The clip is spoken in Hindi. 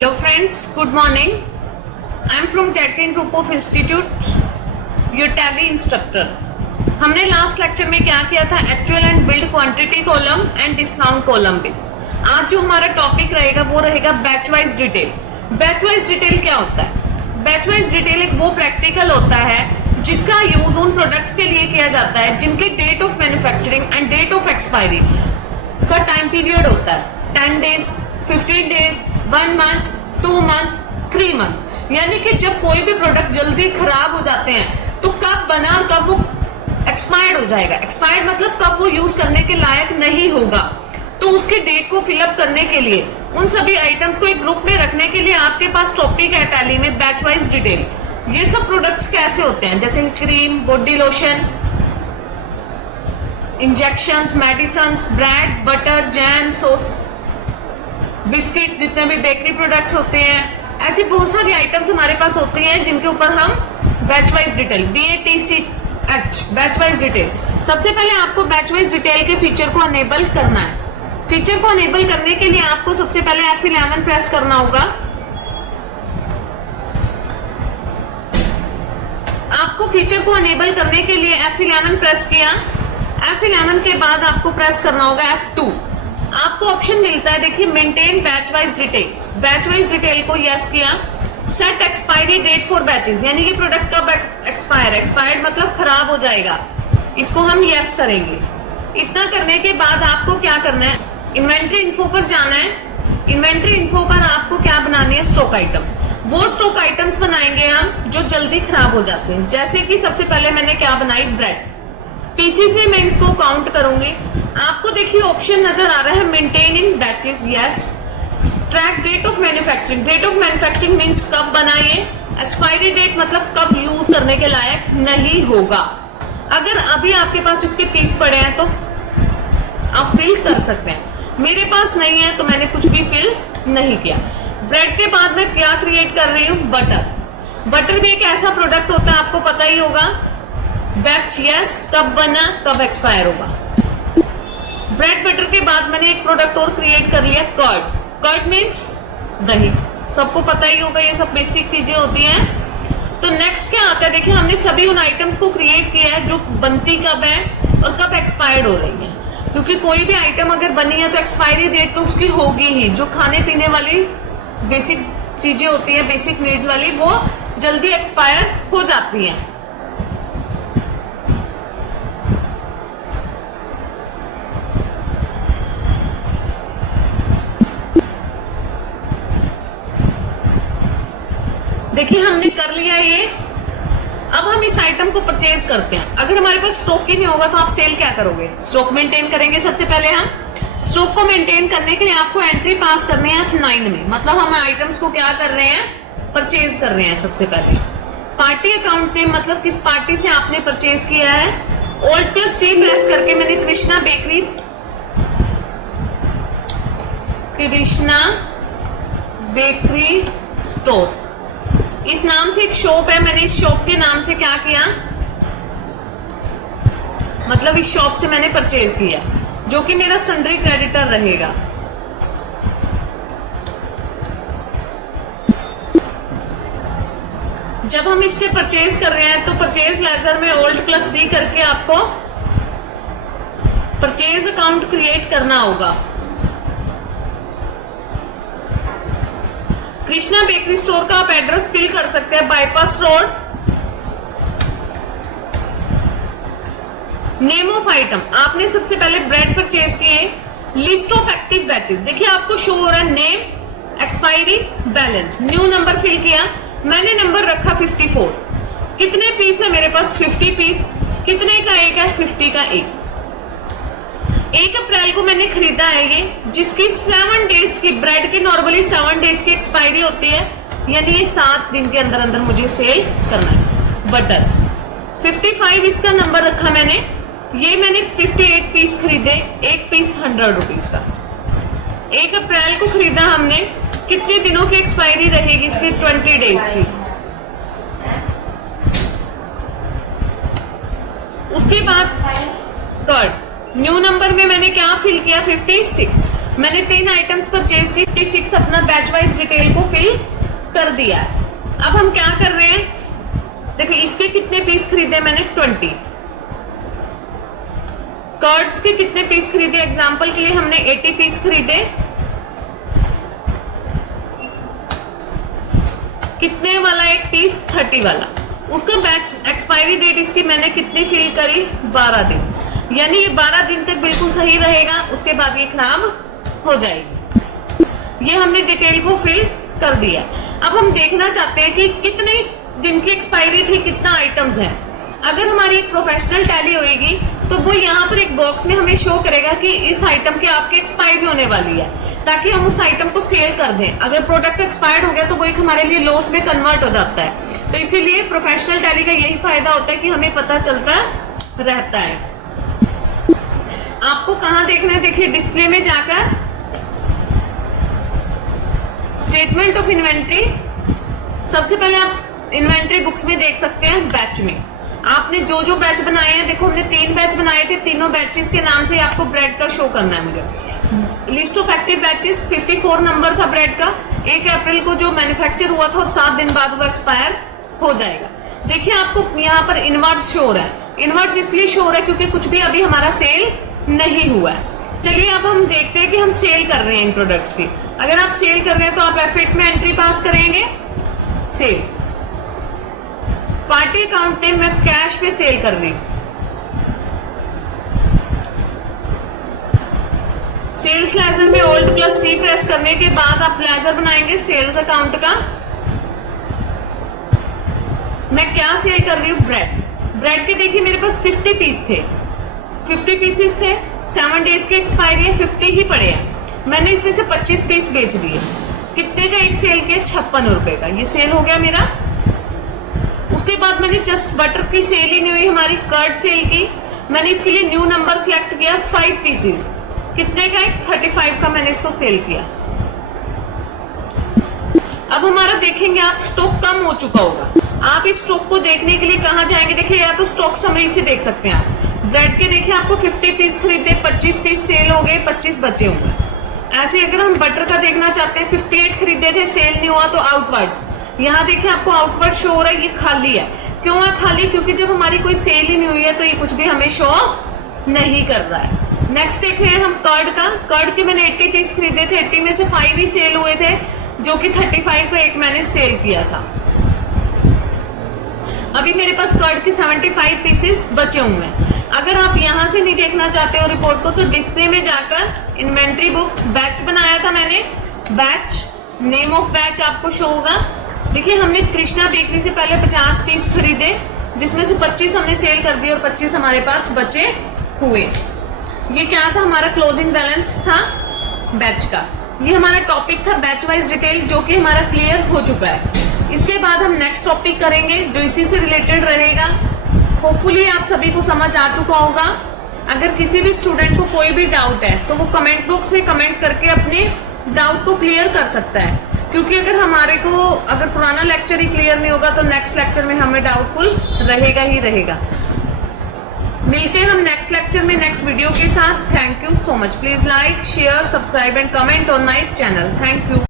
Hello friends, good morning. I am from Jacqueline Group of Institute, your Tally instructor. हमने लास्ट लेक्चर में क्या किया था? Actual and build quantity column and discount column पे। आज जो हमारा टॉपिक रहेगा वो रहेगा batch wise detail. Batch wise detail क्या होता है? बैच वाइज डिटेल एक वो प्रैक्टिकल होता है जिसका यूज उन प्रोडक्ट्स के लिए किया जाता है जिनके date of manufacturing and date of expiry का टाइम पीरियड होता है 10 days, 15 days, 1 month, 2 month, 3 month. यानी कि जब कोई भी प्रोडक्ट जल्दी खराब हो जाते हैं तो कब बना और कब वो एक्सपायर्ड हो जाएगा। एक्सपायर्ड मतलब कब वो यूज करने के लायक नहीं होगा। तो उसके डेट को फिलअप करने के लिए उन सभी आइटम्स को एक ग्रुप में रखने के लिए आपके पास टॉपिक है टैली में बैच वाइज डिटेल। ये सब प्रोडक्ट्स कैसे होते हैं, जैसे cream, body lotion, injections, medicines, bread, butter, jam, sauce, biscuit, जितने भी बेकरी प्रोडक्ट्स होते हैं, ऐसी बहुत सारी आइटम्स हमारे पास होती हैं जिनके ऊपर हम batch wise detail BATCH batch wise detail. सबसे पहले आपको बैच वाइज डिटेल के फीचर को अनेबल करना है। फीचर को अनेबल करने के लिए आपको सबसे पहले F11 प्रेस करना होगा। आपको फीचर को अनेबल करने के लिए F11 प्रेस किया। F11 के बाद आपको प्रेस करना होगा F2। आपको ऑप्शन मिलता है, देखिए, maintain batch wise details. Batch wise detail को यस किया। Set expiry date for batches, यानी कि प्रोडक्ट कब एक्सपायर्ड मतलब खराब हो जाएगा, इसको हम यस करेंगे। इतना करने के बाद आपको क्या करना है, इन्वेंट्री इन्फो पर जाना है। इन्वेंट्री इन्फो पर आपको क्या बनानी है, स्टॉक आइटम्स। वो स्टॉक आइटम्स बनाएंगे हम जो जल्दी खराब हो जाते हैं। जैसे कि सबसे पहले मैंने क्या बनाई, ब्रेड पीसीस में मैं इसको काउंट करूंगी। आपको देखिए ऑप्शन नजर आ रहा है, maintain in batches, yes. Track date of manufacturing. Date of manufacturing means कब बना ये। एक्सपायरी डेट मतलब कब यूज करने के लायक नहीं होगा। अगर अभी आपके पास इसके पीस पड़े हैं तो आप फिल कर सकते हैं। मेरे पास नहीं है तो मैंने कुछ भी फिल नहीं किया। ब्रेड के बाद मैं क्या क्रिएट कर रही हूँ, बटर। बटर भी एक ऐसा प्रोडक्ट होता है, आपको पता ही होगा। बैच यस, कब बना, कब एक्सपायर होगा। ब्रेड बटर के बाद मैंने एक प्रोडक्ट और क्रिएट कर लिया, कर्ड। कर्ड मीन्स दही, सबको पता ही होगा, ये सब बेसिक चीजें होती हैं। तो नेक्स्ट क्या आता है, देखिए, हमने सभी उन आइटम्स को क्रिएट किया है जो बनती कब है और कब एक्सपायर्ड हो रही है। क्योंकि कोई भी आइटम अगर बनी है तो एक्सपायरी डेट तो उसकी होगी ही। जो खाने पीने वाली बेसिक चीजें होती हैं, बेसिक नीड्स वाली, वो जल्दी एक्सपायर हो जाती हैं। देखिए, हमने कर लिया ये। अब हम इस आइटम को परचेज करते हैं। अगर हमारे पास स्टॉक ही नहीं होगा तो आप सेल क्या करोगे, स्टॉक मेंटेन करेंगे। सबसे पहले हम स्टॉक को मेंटेन करने के लिए आपको एंट्री पास करनी है F9 में। मतलब हम आइटम्स को क्या कर रहे हैं, परचेज कर रहे हैं। सबसे पहले पार्टी अकाउंट में, मतलब किस पार्टी से आपने परचेज किया है। Alt+C प्रेस करके मैंने कृष्णा बेकरी स्टोर, इस नाम से एक शॉप है। मैंने इस शॉप के नाम से क्या किया, मतलब इस शॉप से मैंने परचेज किया, जो कि मेरा सन्ड्री क्रेडिटर रहेगा। जब हम इससे परचेज कर रहे हैं तो परचेज लेजर में Alt+C करके आपको परचेज अकाउंट क्रिएट करना होगा। कृष्णा बेकरी स्टोर का आप एड्रेस फिल कर सकते हैं, bypass road. Name of item, आपने सबसे पहले ब्रेड परचेज किए। लिस्ट ऑफ एक्टिव बैचेस, देखिए आपको शो हो रहा है name, expiry, balance. New number fill किया, मैंने नंबर रखा 54। कितने पीस है मेरे पास, 50 पीस। कितने का एक है, 50 का एक। 1 अप्रैल को मैंने खरीदा है ये, जिसकी 7 डेज की, ब्रेड की नॉर्मली 7 डेज की एक्सपायरी होती है, यानी ये 7 दिन के अंदर अंदर मुझे सेल करना है। बटर 55 इसका नंबर रखा मैंने। ये मैंने 58 पीस खरीदे, एक पीस 100 रुपीज का। 1 अप्रैल को खरीदा हमने। कितने दिनों की एक्सपायरी रहेगी इसकी, 20 डेज की। उसके बाद कर्ड, न्यू नंबर में मैंने क्या फिल किया, 56। मैंने 3 आइटम्स परचेज की, 56 अपना बैच वाइज डिटेल को फिल कर दिया। अब हम क्या कर रहे हैं, देखिए इसके कितने पीस खरीदे मैंने 20। कर्ड्स के कितने पीस खरीदे, एग्जांपल के लिए हमने 80 पीस खरीदे। कितने वाला एक पीस, 30 वाला। उसका बैच एक्सपायरी डेट इसकी मैंने कितनी फिल करी, 12 दिन। यानी ये 12 दिन तक बिल्कुल सही रहेगा, उसके बाद ये खराब हो जाएगी। ये हमने डिटेल को फिल कर दिया। अब हम देखना चाहते हैं कि कितने दिन की एक्सपायरी थी, कितना आइटम्स है। अगर हमारी एक प्रोफेशनल टैली होगी तो वो यहाँ पर एक बॉक्स में हमें शो करेगा कि इस आइटम की आपकी एक्सपायरी होने वाली है, ताकि हम उस आइटम को सेल कर दें। अगर प्रोडक्ट एक्सपायर्ड हो गया तो वो एक हमारे लिए लॉस में कन्वर्ट हो जाता है। तो इसीलिए प्रोफेशनल टैली का यही फायदा होता है कि हमें पता चलता रहता है। आपको कहाँ देखना है, देखिए डिस्प्ले में जाकर स्टेटमेंट ऑफ इन्वेंट्री, सबसे पहले आप इन्वेंट्री बुक्स में देख सकते हैं। बैच में आपने जो जो बैच बनाए हैं, देखो हमने 3 बैच बनाए थे, तीनों बैचेस के नाम से आपको ब्रेड का शो करना है मुझे। List of active batches 54 number था ब्रेड का। 1 अप्रैल को जो मैन्युफैक्चर हुआ था और 7 दिन बाद वो एक्सपायर हो जाएगा। देखिए आपको यहाँ पर इनवर्ट्स शो हो रहा है। इनवर्ट्स इसलिए शो हो रहा है क्योंकि कुछ भी अभी हमारा सेल नहीं हुआ है। चलिए अब हम देखते हैं कि हम सेल कर रहे हैं इन प्रोडक्ट्स की। अगर आप सेल कर रहे हैं तो आप F8 में एंट्री पास करेंगे, सेल। पार्टी अकाउंट में मैं कैश पे सेल कर रही हूं। सेल्स लेजर में Alt+C प्रेस करने के बाद आप लेजर बनाएंगे सेल्स अकाउंट का। मैं क्या सेल कर रही हूँ, ब्रेड। ब्रेड के देखिए मेरे पास 50 पीस थे, 50 पीसेस थे, 7 डेज की एक्सपायरी है, 50 ही पड़े हैं। मैंने इसमें से 25 पीस बेच दिए। कितने का एक सेल किया, 56 रुपए का। ये सेल हो गया मेरा। उसके बाद मैंने जस्ट बटर की सेल ही नहीं हुई, हमारी कर्ड सेल की। मैंने इसके लिए न्यू नंबर सिलेक्ट किया, 5 पीसेस। कितने का, 35 का मैंने इसको सेल किया। अब हमारा देखेंगे आप, स्टॉक कम हो चुका होगा। आप इस स्टॉक को देखने के लिए कहाँ जाएंगे, देखिए या तो स्टॉक समरी से देख सकते हैं आप। ब्रेड के देखिए आपको 50 पीस खरीदे, 25 पीस सेल हो गए, 25 बचे होंगे। ऐसे अगर हम बटर का देखना चाहते हैं, 58 खरीदे थे, सेल नहीं हुआ तो आउटवर्ड्स। यहाँ देखिए आपको आउटवर्ड शो हो रहा है, ये खाली है। क्यों है खाली, क्योंकि जब हमारी कोई सेल ही नहीं हुई है तो ये कुछ भी हमें शो नहीं कर रहा है। नेक्स्ट देख रहे हैं हम कर्ड का। कर्ड के मैंने 80 पीस खरीदे थे, 80 में से 5 ही सेल हुए थे, जो कि 35 को एक मैंने सेल किया था। अभी मेरे पास कर्ड के 75 पीसेस बचे हुए हैं। अगर आप यहाँ से नहीं देखना चाहते हो रिपोर्ट को, तो डिस्प्ले में जाकर इन्वेंट्री बुक्स, बैच बनाया था मैंने, बैच, नेम ऑफ बैच आपको शो होगा। देखिए हमने कृष्णा बेकरी से पहले 50 पीस खरीदे, जिसमें से 25 हमने सेल कर दिए और 25 हमारे पास बचे हुए। ये क्या था, हमारा क्लोजिंग बैलेंस था बैच का। ये हमारा टॉपिक था बैच वाइज डिटेल, जो कि हमारा क्लियर हो चुका है। इसके बाद हम नेक्स्ट टॉपिक करेंगे जो इसी से रिलेटेड रहेगा। होपफुली आप सभी को समझ आ चुका होगा। अगर किसी भी स्टूडेंट को कोई भी डाउट है तो वो कमेंट बॉक्स में कमेंट करके अपने डाउट को क्लियर कर सकता है, क्योंकि अगर पुराना लेक्चर ही क्लियर नहीं होगा तो नेक्स्ट लेक्चर में हमें डाउटफुल रहेगा ही रहेगा। मिलते हैं हम नेक्स्ट लेक्चर में नेक्स्ट वीडियो के साथ। Thank you so much. Please like, share, subscribe and comment on my channel. Thank you.